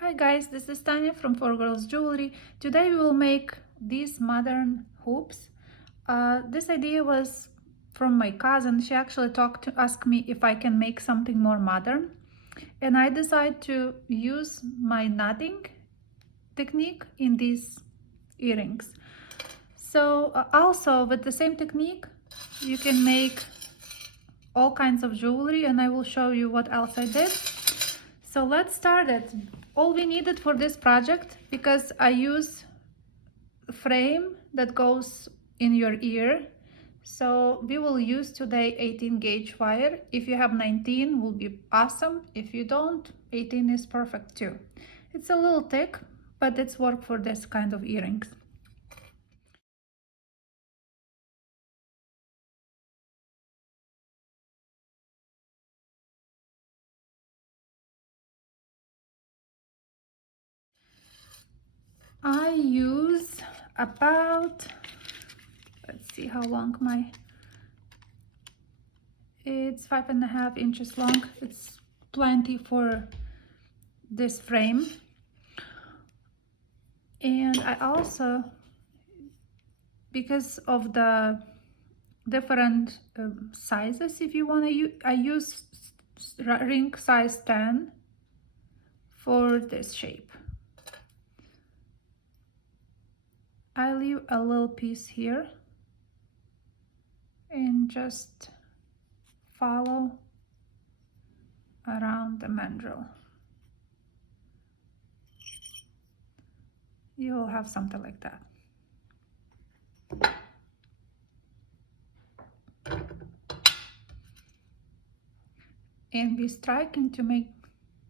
Hi guys, this is Tanya from 4Girls Jewelry. Today we will make these modern hoops. This idea was from my cousin. She actually asked me if I can make something more modern. And I decided to use my knotting technique in these earrings. So also with the same technique, you can make all kinds of jewelry, and I will show you what else I did. So let's start it. All we needed for this project, because I use a frame that goes in your ear, so we will use today 18 gauge wire. If you have 19, will be awesome. If you don't, 18 is perfect too. It's a little thick, but it's work for this kind of earrings. I use about, let's see how long it's 5.5 inches long. It's plenty for this frame. And I also, because of the different sizes, if you want to use, I use ring size 10 for this shape. I leave a little piece here and just follow around the mandrel. You'll have something like that. And we're striking to make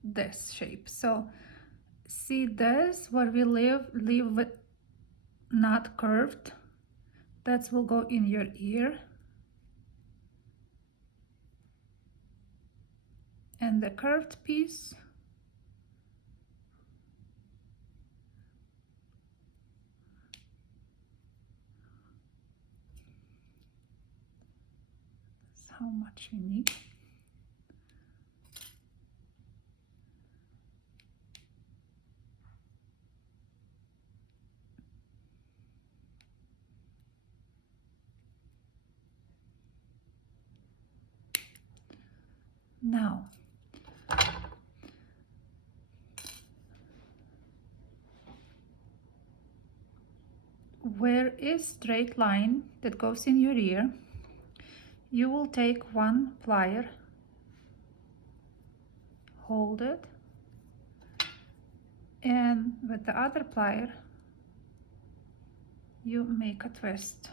this shape. So see this, where we leave it not curved, that will go in your ear. And the curved piece is how much we need. Now, where is straight line that goes in your ear, you will take one plier, hold it, and with the other plier, you make a twist.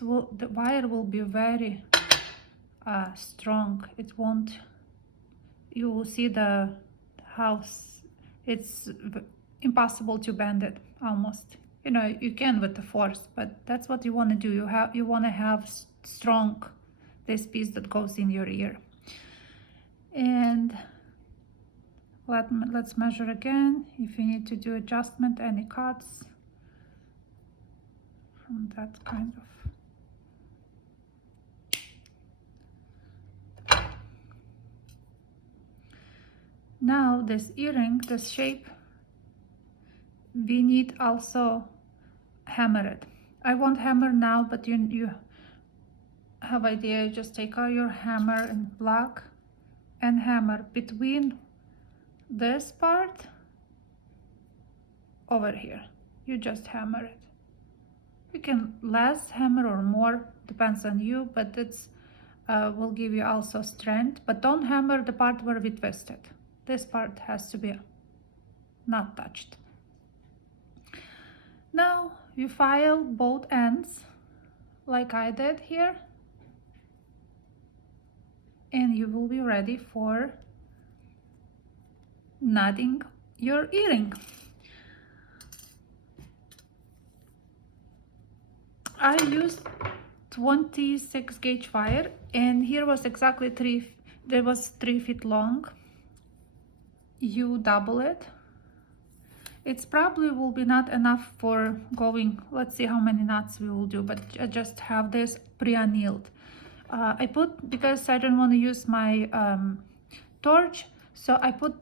The wire will be very strong. It won't, you will see the house, it's impossible to bend it almost. You know, you can with the force, but that's what you want to do. You want to have strong this piece that goes in your ear. And let's measure again. If you need to do adjustment, any cuts from that kind of. Now this earring, this shape, we need also hammer it. I won't hammer now, but you have idea. Just take out your hammer and block and hammer between this part over here. You just hammer it. You can less hammer or more, depends on you, but it's will give you also strength. But don't hammer the part where we twisted. This part has to be not touched. Now you file both ends like I did here, and you will be ready for knotting your earring. I used 26 gauge wire, and here was exactly 3 feet long. You double it It's probably will be not enough for going. Let's see how many knots we will do, but I just have this pre-annealed. I put, because I don't want to use my torch, so I put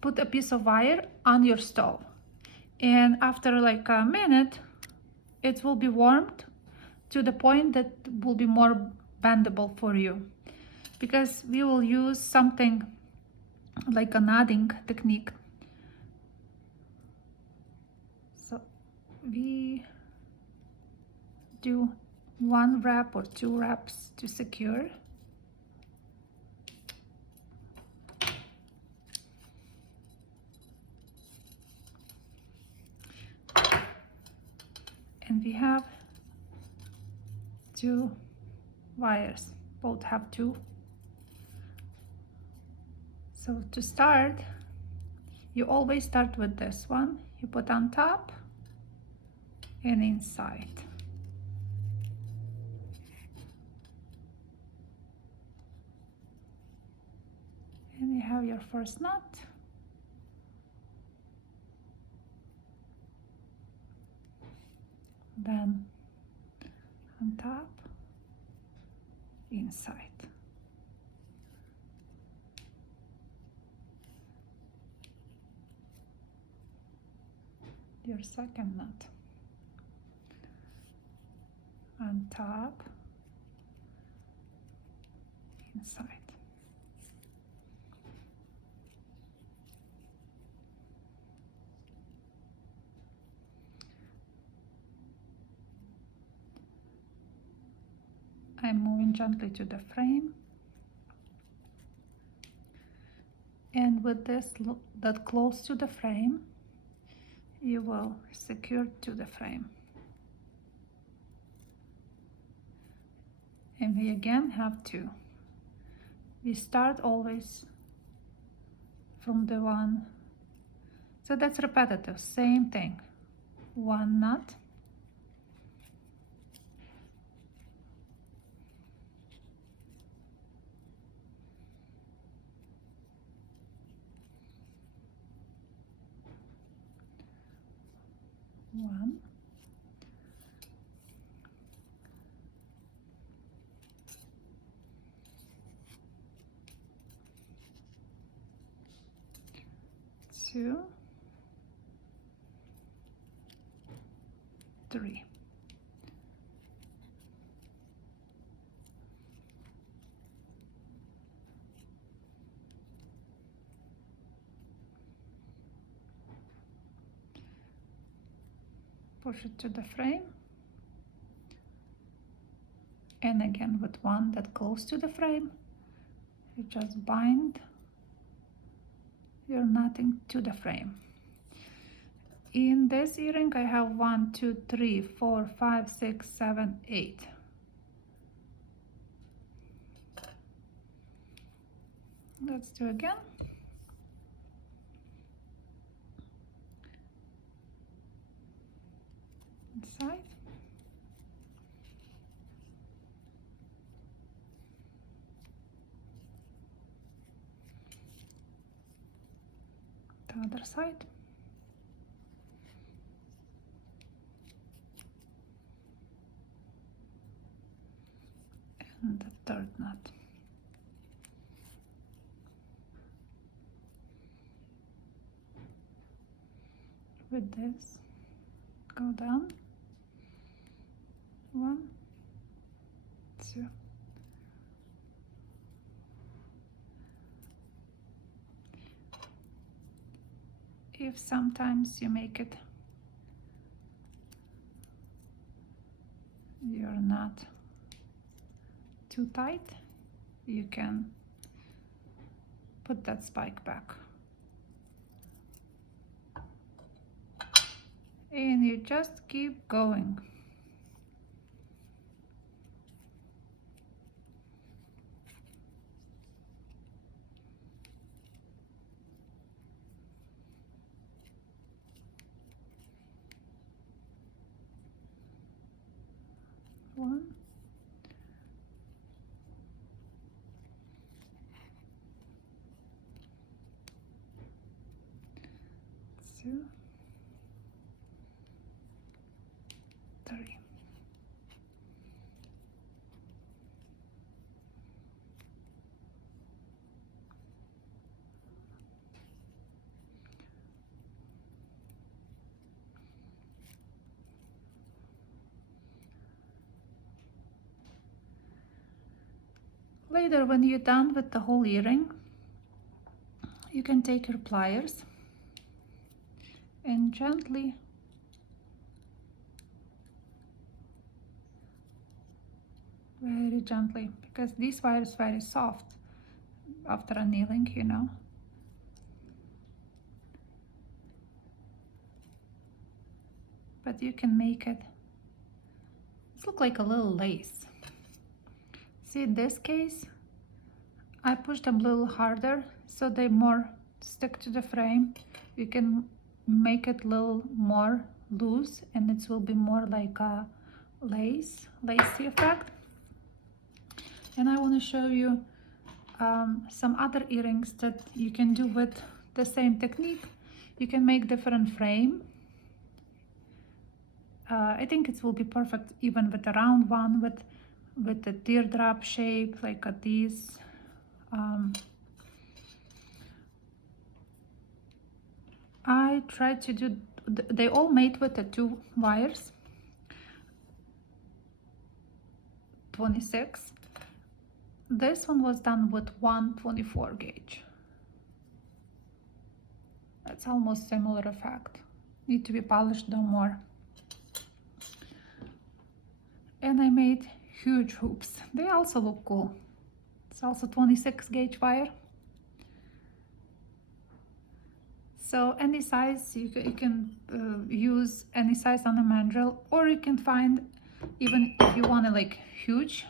put a piece of wire on your stove, and after like a minute it will be warmed to the point that will be more bendable for you, because we will use something like a knotting technique. So we do 1 wrap or 2 wraps to secure. And we have 2 wires, both have 2. So to start, you always start with this one. You put on top and inside. And you have your first knot. Then on top, inside. Your second knot. On top, inside. I'm moving gently to the frame, and with this that close to the frame, you will secure to the frame. And we again have 2. We start always from the one, so that's repetitive, same thing. 1 knot, one, 2, 3. Push it to the frame, and again with one that close to the frame, you just bind your knotting to the frame. In this earring I have 1, 2, 3, 4, 5, 6, 7, 8. Let's do again. Inside. The other side. And the third knot. With this, go down. 1, 2. If sometimes you make it, you're not too tight, you can put that spike back. And you just keep going. One, 2, 3. Later, when you're done with the whole earring, you can take your pliers and gently very gently, because this wire is very soft after annealing, you know. But you can make it look like a little lace. See, in this case, I pushed them a little harder so they more stick to the frame. You can make it a little more loose and it will be more like a lacy effect. And I want to show you some other earrings that you can do with the same technique. You can make different frame. I think it will be perfect even with a round one with the teardrop shape like these. I tried to do, they all made with the 2 wires, 26. This one was done with 1/24 gauge. That's almost similar effect. Need to be polished though more. And I made huge hoops. They also look cool. It's also 26 gauge wire. So any size, you can use any size on a mandrel, or you can find, even if you want to like huge,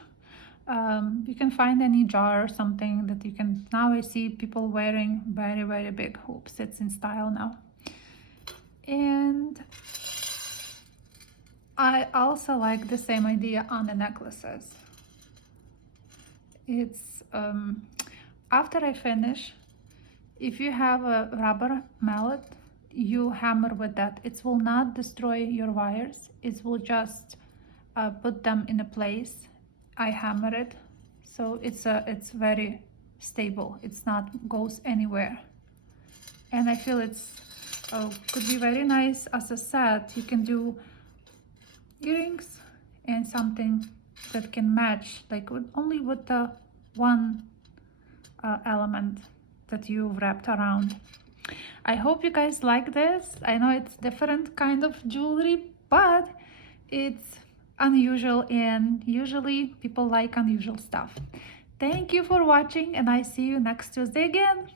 you can find any jar or something that you can. Now I see people wearing very, very big hoops. It's in style now. And I also like the same idea on the necklaces. It's after I finish, if you have a rubber mallet, you hammer with that. It will not destroy your wires. It will just put them in a place. I hammer it, so it's very stable. It's not goes anywhere. And I feel it's could be very nice as a set. You can do earrings and something that can match, like only with the one element that you've wrapped around. I hope you guys like this. I know it's different kind of jewelry, but it's unusual, and usually people like unusual stuff. Thank you for watching, and I see you next Tuesday again.